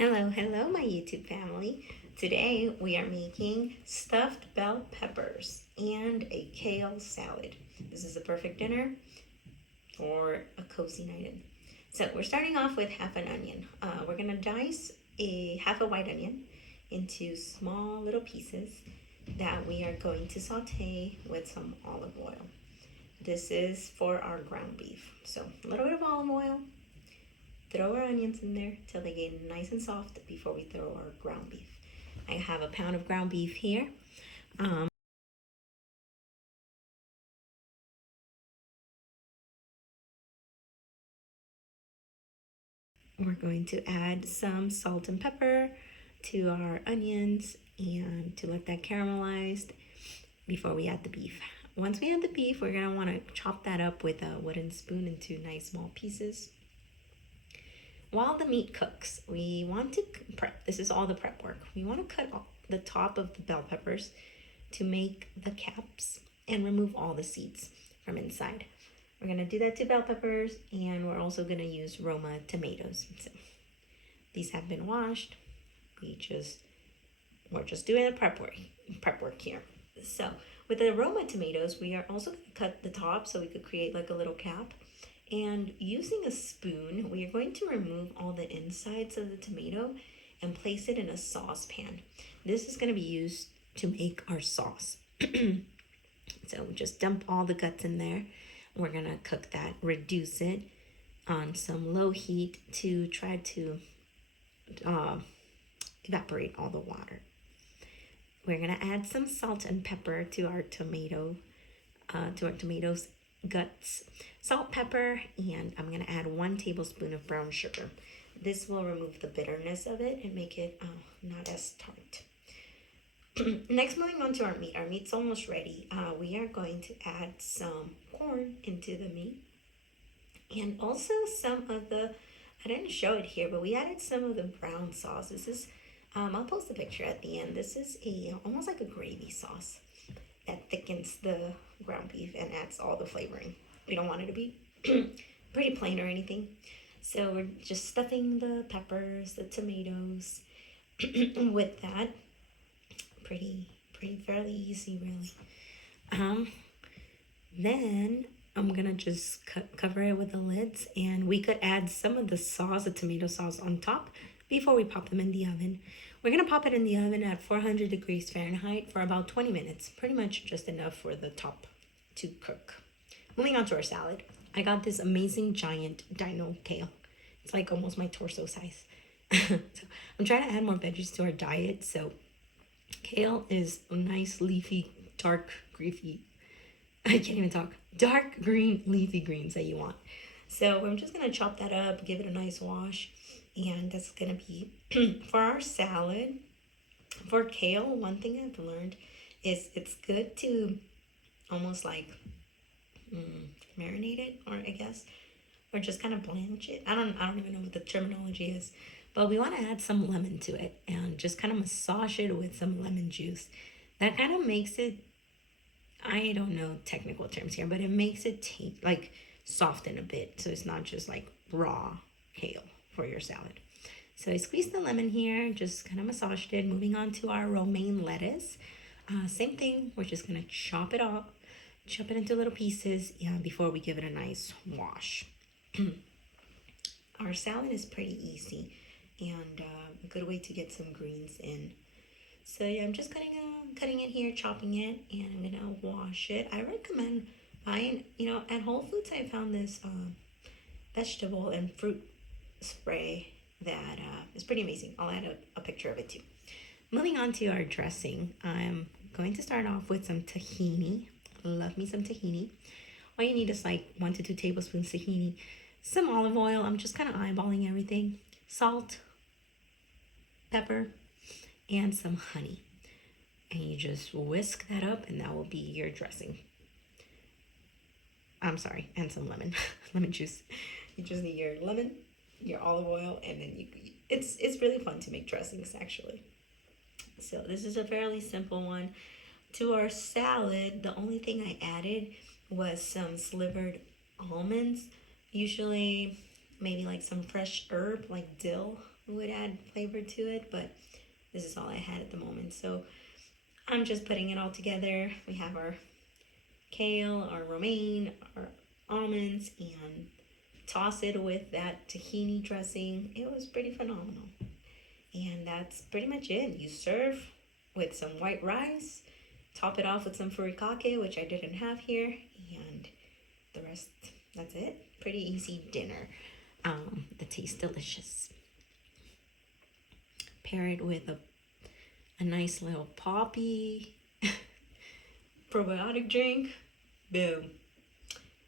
Hello, my YouTube family. Today we are making stuffed bell peppers and a kale salad. This is a perfect dinner for a cozy night in. So we're starting off with half an onion. We're gonna dice half a white onion into small little pieces that we are going to saute with some olive oil. This is for our ground beef. So a little bit of olive oil. Throw our onions in there till they get nice and soft before we throw our ground beef. I have a pound of ground beef here. We're going to add some salt and pepper to our onions and to let that caramelize before we add the beef. Once we add the beef, we're gonna wanna chop that up with a wooden spoon into nice small pieces. While the meat cooks, we want to prep. This is all the prep work. We want to cut off the top of the bell peppers to make the caps and remove all the seeds from inside. We're going to do that to bell peppers, and we're also going to use Roma tomatoes. So these have been washed. We're just doing the prep work here. So with the Roma tomatoes, we are also going to cut the top so we could create like a little cap. And using a spoon, we are going to remove all the insides of the tomato and place it in a saucepan. This is going to be used to make our sauce. So just dump all the guts in there. We're going to cook that, reduce it on some low heat to try to evaporate all the water. We're going to add some salt and pepper to our tomatoes guts, salt, pepper, and I'm going to add 1 tablespoon of brown sugar. This will remove the bitterness of it and make it not as tart. Next, moving on to our meat. Our meat's almost ready. We are going to add some corn into the meat and also some of the, I didn't show it here, but we added some of the brown sauce. This is, I'll post a picture at the end. This is almost like a gravy sauce that thickens the ground beef and adds all the flavoring. We don't want it to be pretty plain or anything. So we're just stuffing the peppers, the tomatoes with that. Pretty fairly easy, really. Then I'm gonna just cover it with the lids, and we could add some of the sauce, the tomato sauce, on top before we pop them in the oven. We're gonna pop it in the oven at 400 degrees Fahrenheit for about 20 minutes, pretty much just enough for the top to cook. Moving on to our salad. I got this amazing giant Dino Kale. It's like almost my torso size. So I'm trying to add more veggies to our diet, so kale is a nice leafy, dark, leafy, I can't even talk, dark green leafy greens that you want. So I'm just gonna chop that up, give it a nice wash, and that's gonna be for our salad. For kale, one thing I've learned is it's good to almost like marinate it, or I guess, or just kind of blanch it. I don't even know what the terminology is, but we want to add some lemon to it and just kind of massage it with some lemon juice. That kind of makes it, I don't know technical terms here, but it makes it like soften a bit, so it's not just like raw kale for your salad. So I squeezed the lemon here, just kind of massaged it. Moving on to our romaine lettuce. Same thing, we're just gonna chop it up, chop it into little pieces, before we give it a nice wash. Our salad is pretty easy and a good way to get some greens in. So yeah, I'm just cutting it here, chopping it, and I'm gonna wash it. I recommend buying, at Whole Foods I found this vegetable and fruit spray that is pretty amazing. I'll add a picture of it too. Moving on to our dressing, I'm going to start off with some tahini. Love me some tahini. All you need is like 1 to 2 tablespoons tahini, some olive oil. I'm just kind of eyeballing everything. Salt, pepper, and some honey. And you just whisk that up, and that will be your dressing. I'm sorry, and some lemon, lemon juice. You just need your lemon, your olive oil, and then it's really fun to make dressings actually. So this is a fairly simple one. To our salad, the only thing I added was some slivered almonds. Usually maybe like some fresh herb like dill would add flavor to it, but this is all I had at the moment. So I'm just putting it all together. We have our kale, our romaine, our almonds, and toss it with that tahini dressing. It was pretty phenomenal. And that's pretty much it. You serve with some white rice, top it off with some furikake, which I didn't have here, and the rest, that's it. Pretty easy dinner. The taste delicious. Pair it with a nice little poppy probiotic drink. Boom.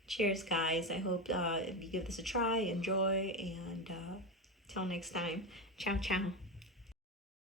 Cheers, guys. I hope you give this a try, enjoy, and till next time. Ciao, ciao.